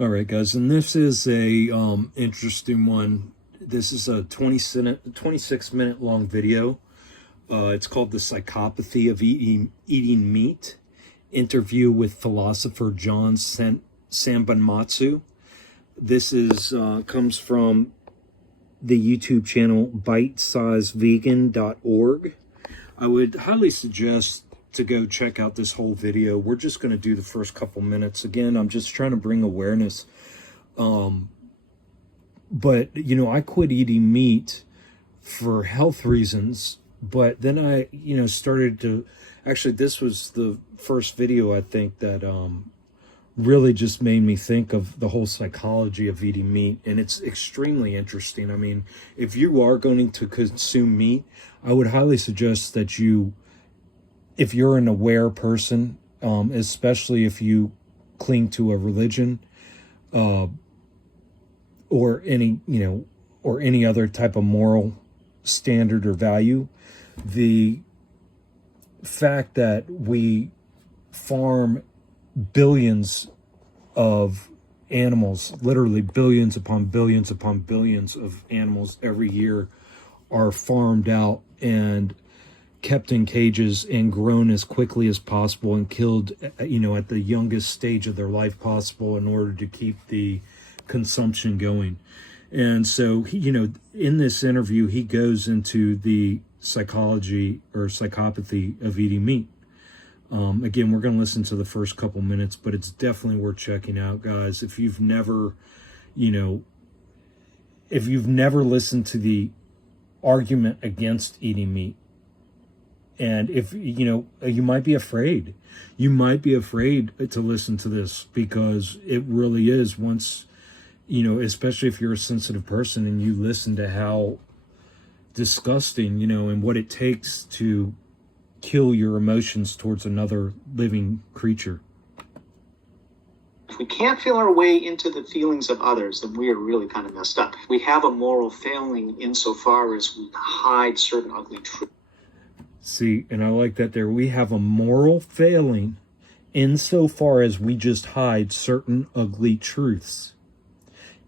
All right, guys, and this is a interesting one. This is a 26-minute long video. It's called "The Psychopathy of Eating Meat." Interview with philosopher John Sambanmatsu. This is comes from the YouTube channel bitesizevegan.org. I would highly suggest to go check out this whole video. We're just going to do the first couple minutes. Again, I'm just trying to bring awareness. But, you know, I quit eating meat for health reasons. But then I, started to... Actually, this was the first video, I think, that really just made me think of the whole psychology of eating meat. And it's extremely interesting. I mean, if you are going to consume meat, I would highly suggest that if you're an aware person, especially if you cling to a religion, or any other type of moral standard or value, the fact that we farm billions of animals, literally billions upon billions upon billions of animals every year are farmed out and kept in cages and grown as quickly as possible and killed, at the youngest stage of their life possible in order to keep the consumption going. And so, in this interview, he goes into the psychology or psychopathy of eating meat. Again, we're going to listen to the first couple minutes, but it's definitely worth checking out, guys. If you've never listened to the argument against eating meat, and if, you might be afraid. You might be afraid to listen to this because it really is once, especially if you're a sensitive person and you listen to how disgusting, and what it takes to kill your emotions towards another living creature. If we can't feel our way into the feelings of others, then we are really kind of messed up. We have a moral failing insofar as we hide certain ugly truths. See, and I like that there. We have a moral failing insofar as we just hide certain ugly truths.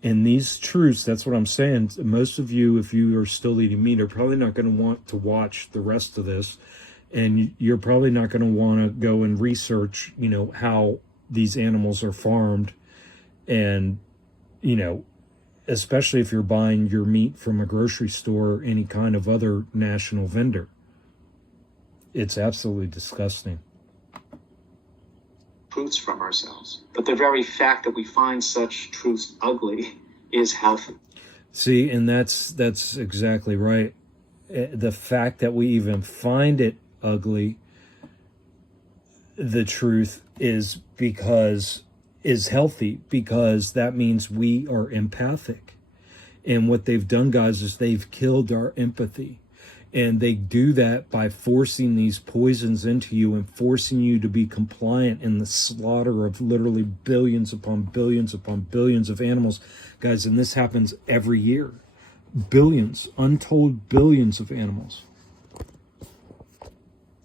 And these truths, that's what I'm saying. Most of you, if you are still eating meat, are probably not going to want to watch the rest of this. And you're probably not going to want to go and research, how these animals are farmed. And, especially if you're buying your meat from a grocery store or any kind of other national vendor. It's absolutely disgusting. Truths from ourselves. But the very fact that we find such truths ugly is healthy. See, and that's exactly right. The fact that we even find it ugly, the truth is healthy, because that means we are empathic. And what they've done, guys, is they've killed our empathy. And they do that by forcing these poisons into you and forcing you to be compliant in the slaughter of literally billions upon billions upon billions of animals. Guys, and this happens every year. Billions, untold billions of animals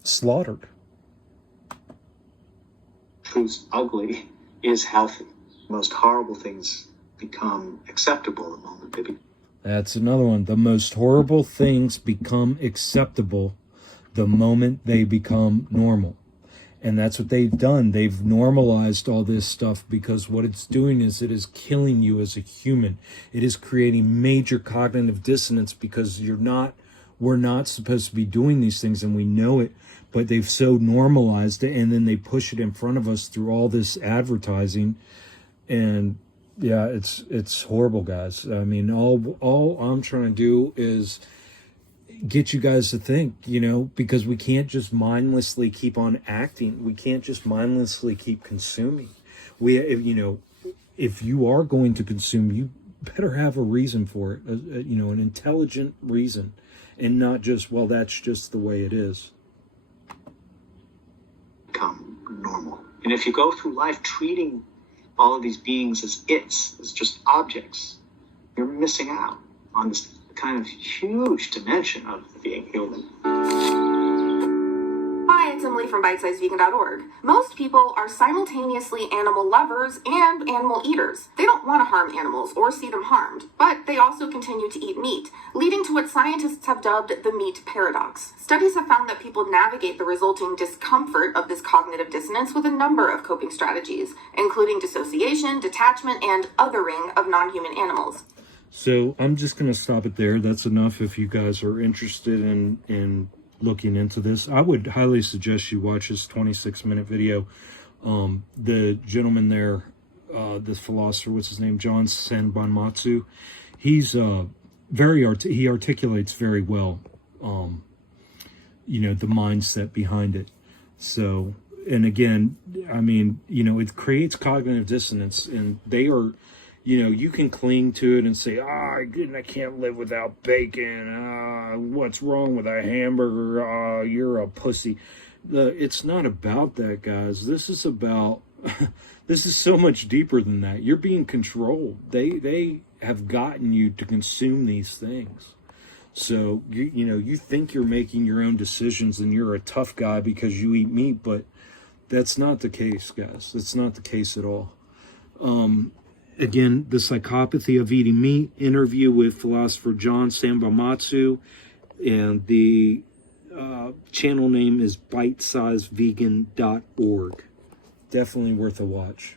slaughtered. Truth's ugly is healthy. Most horrible things become acceptable the moment they become. That's another one. The most horrible things become acceptable the moment they become normal. And that's what they've done. They've normalized all this stuff because what it's doing is it is killing you as a human. It is creating major cognitive dissonance because we're not supposed to be doing these things, and we know it, but they've so normalized it, and then they push it in front of us through all this advertising. And yeah, it's horrible, guys. I mean, all I'm trying to do is get you guys to think, because we can't just mindlessly keep on acting. We can't just mindlessly keep consuming. If you are going to consume, you better have a reason for it, an intelligent reason, and not just, well, that's just the way it is. Become normal. And if you go through life treating all of these beings as just objects, you're missing out on this kind of huge dimension of being human. Hi, it's Emily from bitesizevegan.org. Most people are simultaneously animal lovers and animal eaters. They don't want to harm animals or see them harmed, but they also continue to eat meat, leading to what scientists have dubbed the meat paradox. Studies have found that people navigate the resulting discomfort of this cognitive dissonance with a number of coping strategies, including dissociation, detachment, and othering of non-human animals. So I'm just going to stop it there. That's enough. If you guys are interested in looking into this, I would highly suggest you watch this 26-minute video. The gentleman there, this philosopher, what's his name, John Senbonmatsu, he's he articulates very well, the mindset behind it. So, and again, I mean, it creates cognitive dissonance, and they are, you can cling to it and say, I can't live without bacon. What's wrong with a hamburger? You're a pussy. It's not about that, guys. This is about, this is so much deeper than that. You're being controlled. They have gotten you to consume these things. So, you think you're making your own decisions and you're a tough guy because you eat meat, but that's not the case, guys. That's not the case at all. Again, The Psychopathy of Eating Meat, interview with philosopher John Senbonmatsu, and the channel name is bitesizevegan.org. Definitely worth a watch.